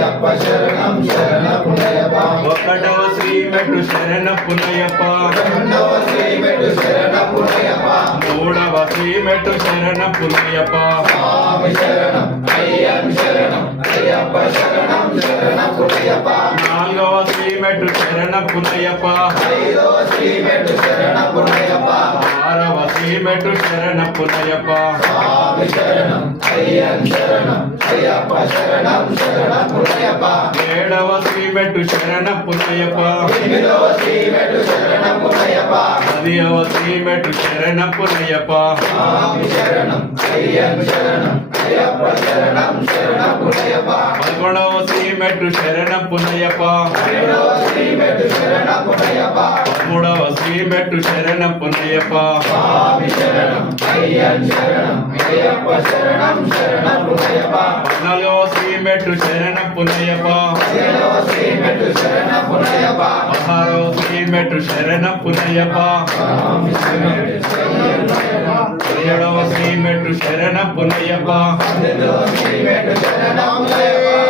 అయ్యప్ప శరణం శరణపునయప్ప ఒకటవ శ్రీమెట్టు శరణపునయప్ప రెండవ శ్రీమెట్టు శరణపునయప్ప మూడవ శ్రీమెట్టు శరణపునయప్ప స్వామి శరణం అయ్యం శరణం అయ్యప్ప శరణం శరణపునయప్ప నాలుగవ శ్రీమెట్టు శరణపునయప్ప ఐదవ శ్రీమెట్టు శరణపునయప్ప ఆరవ శ్రీమెట్టు శరణపునయప్ప స్వామి శరణం అయ్యం శరణం అయ్యప్ప శరణం శరణపునయప్ప ఏడవ శ్రీమెట్టు శరణపునయప్ప ఎనిమిదవ శ్రీమెట్టు శరణపునయప్ప పదియవ శ్రీమెట్టు శరణపునయప్ప స్వామి శరణం అయ్యం శరణం అయ్యప్ప శరణం శరణపునయప్ప 11వ శ్రీమెట్టు శరణపునయప్ప పన్నెండవ శ్రీమెట్టు శరణపునయప్ప 13వ శ్రీమెట్టు శరణపునయప్ప స్వామి శరణం అయ్యం శరణం అయ్యప్ప శరణం శరణపునయప్ప 14వ శ్రీమెట్టు శరణపునయప్ప 15వ శ్రీమెట్టు శరణపునయప్ప 16వ శ్రీమెట్టు శరణపునయప్ప స్వామి శరణం 17వ శ్రీమెట్టు శరణపునయప్ప 18వ శ్రీమెట్టు శరణపునయప్ప